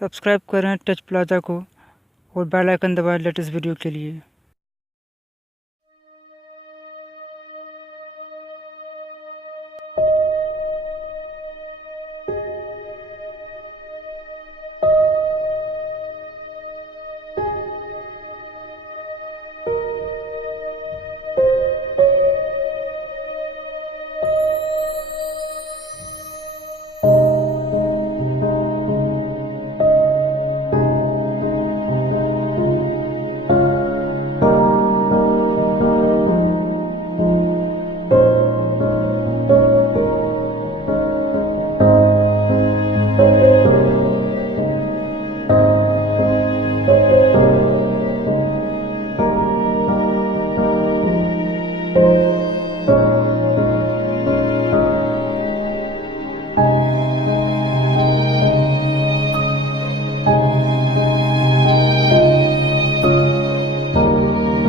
Subscribe करें touch plaza को और बेल आइकन दबाएं लेटेस्ट वीडियो के लिए।